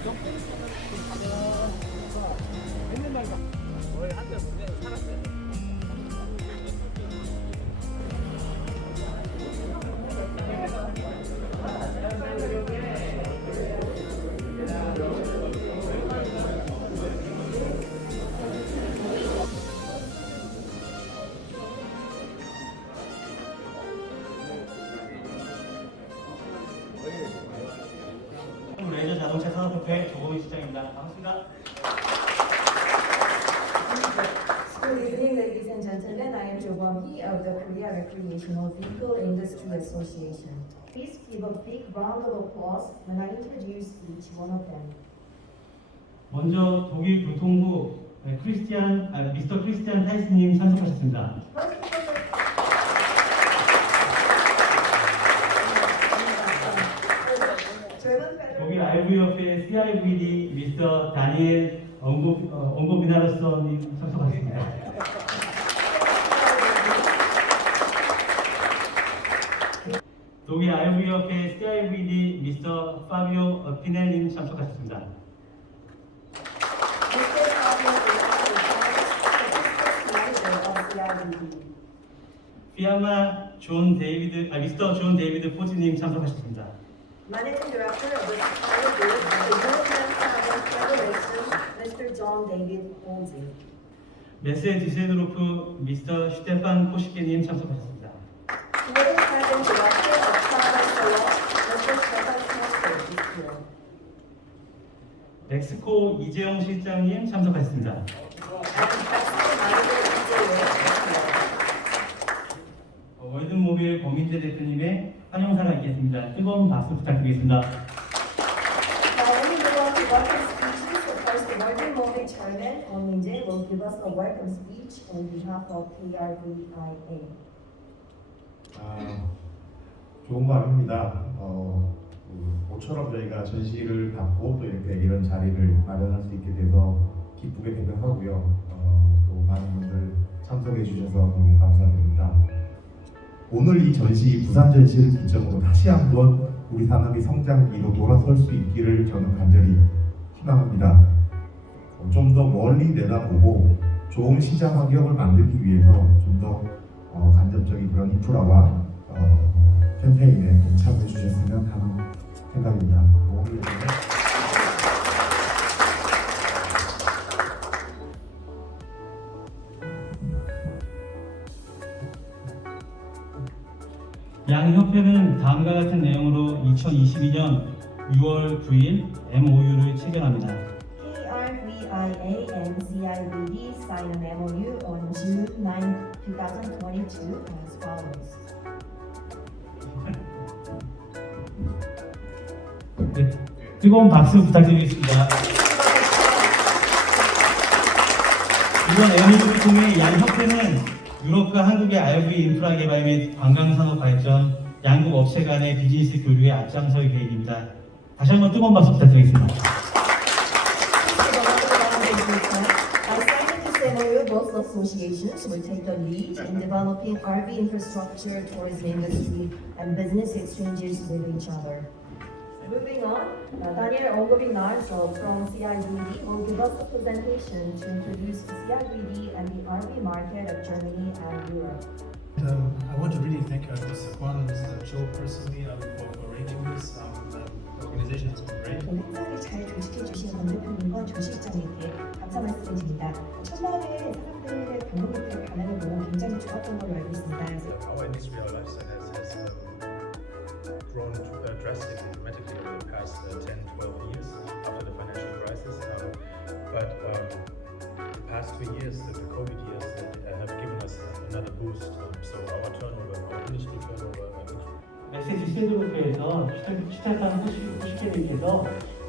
그죠? 맨날 말가 거의 한달 살았어요. 자동차 산업협회 조범희 실장입니다. 반갑습니다. Good evening, ladies and gentlemen. I am Jo Won-hee of the Korea Recreational Vehicle Industry Association. Please give a big round of applause when I introduce each one of them. 먼저 독일 교통부 네, 크리스티안 아, 미스터 크리스티안 타이스님 참석하셨습니다. First RV협회 CIVD 미스터 다니엘 엉고 어, 엉고비나로서님 참석하셨습니다. 독일 RV협회 CIVD 미스터 파비오 어, 피넬님 참석하셨습니다. 피아마 존 데이비드 아 미스터 존 데이비드 포지님 참석하셨습니다. Managing Director of the Chicago Group, the European Travel Federation, Mr. John David Holsey. 메세 디셀드로프 미스터 슈테판 코시케님 참석하셨습니다. Swedish Managing Director of Travel Sales, Mr. Stefan Koster is here. 멕시코 이재용 실장님 참석하셨습니다. And Mexico Manager EJ is here. 어, 월드모빌 범인재 대표님의 있겠습니다. 뜨거운 박수 부탁드리겠습니다. Now, when we move on to welcome speeches, the first emerging movie chairman, Kwon Min-jae, will give us a welcome speech on behalf of KRVIA. 아, 좋은 마음입니다. 어, 그 모처럼 저희가 전시를 받고 또 이렇게 이런 자리를 마련할 수 있게 돼서 기쁘게 생각하고요. 어, 또 많은 분들 참석해 주셔서 너무 감사드립니다. 오늘 이 전시, 부산 전시를 기점으로 다시 한번 우리 산업이 성장기로 돌아설 수 있기를 저는 간절히 희망합니다. 어, 좀더 멀리 내다보고 좋은 시장 환경을 만들기 위해서 좀더 어, 간접적인 그런 인프라와 어, 캠페인에 동참해 주셨으면 양 협회는 다음과 같은 내용으로 2022년 6월 9일 MOU를 체결합니다. KRVIA and CIBD sign an MOU on June 9, 2022 as follows. 네, 뜨거운 박수 부탁드리겠습니다. 이번 MOU를 통해 양 협회는 유럽과 한국의 RV 인프라 개발 및 관광 산업 발전, 양국 업체 간의 비즈니스 교류에 앞장설 계획입니다. 다시 한번 뜨거운 박수 부탁드리겠습니다. Both associations will take the lead in developing RV infrastructure, tourism industry, and business exchanges with each other. Moving on, uh, Daniel Ongovinar so from CIBD will give us a presentation to introduce CIBD and the RV market of Germany and Europe. Um, I want to really thank uh, Mr. Kwan, Mr. Cho personally um, for, for arranging this. Um, um, the organization has been great. 행사를 잘 조직해 주신 권 대표님과 조 실장님께 감사 말씀드립니다. 첫날에 사람들의 방문객들의 반응을 보고 굉장히 좋았던 걸로 알고 있습니다. Our industry, our lifestyle has, has um, grown uh, drastically, dramatically over the past uh, 10, 12 years after the financial crisis. Um, but um, the past two years, the, the COVID years, uh, have given us another boost. Um, so our turnover, our industry turnover, uh, 메시지 스테디오에서 슈테판 호시케님께서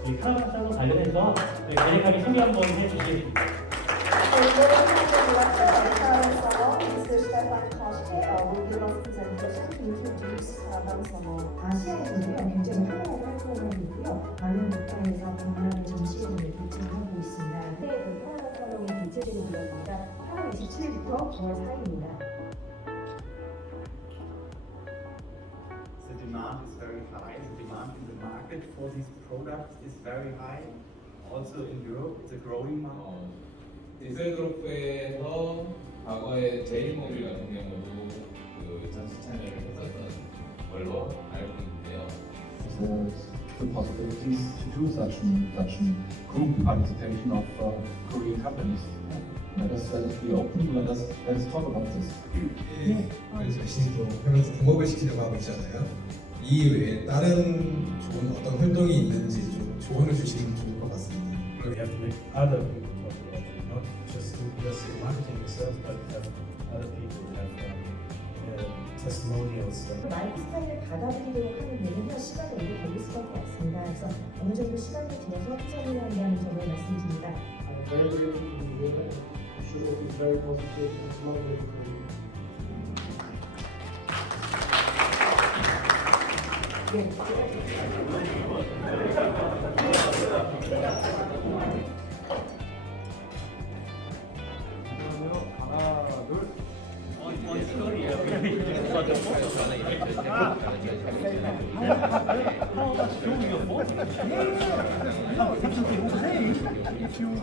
이 카라반사과 관련해서 간략하게 소개 한번 해주시겠습니다. Stefan Koschke uh, will give us presentation to introduce Caravan Summer. 아시아에서도 굉장히 하고 있고요. 많은 국가에서 다양한 전시회를 개최하고 있습니다. 네, 그 카라반 서머의 개최되는 기간입니다. 8월 27일부터 9월 4일입니다. the demand is very high, the demand in the market for these products is very high. Also in Europe, it's a growing market. 어, 디셀도르프에서 과거에 제일모빌 같은 경우도 그 전시 참여를 했었던 걸로 알고 있는데요. there's the possibilities to do such an, such group participation of uh, Korean companies. Let us, let us be open, let us, let us talk about this. 예, 전시도 하면서 붕업을 시키려고 하고 있잖아요. 이 외에 다른 좋은 어떤 활동이 있는지 좀 조언을 주시면 좋을 것 같습니다. We have to make other people talk about it, not just just the itself, but have other people have um, uh, testimonials. uh, 마이크 스타일을 받아들이도록 하는 데는 시간이 오래 걸릴 수밖에 없습니다. 그래서 어느 정도 시간이 들어서 투자를 한다는 점을 말씀드립니다. very grateful to be here. I'm sure will be very positive and motivating for you. 네. If you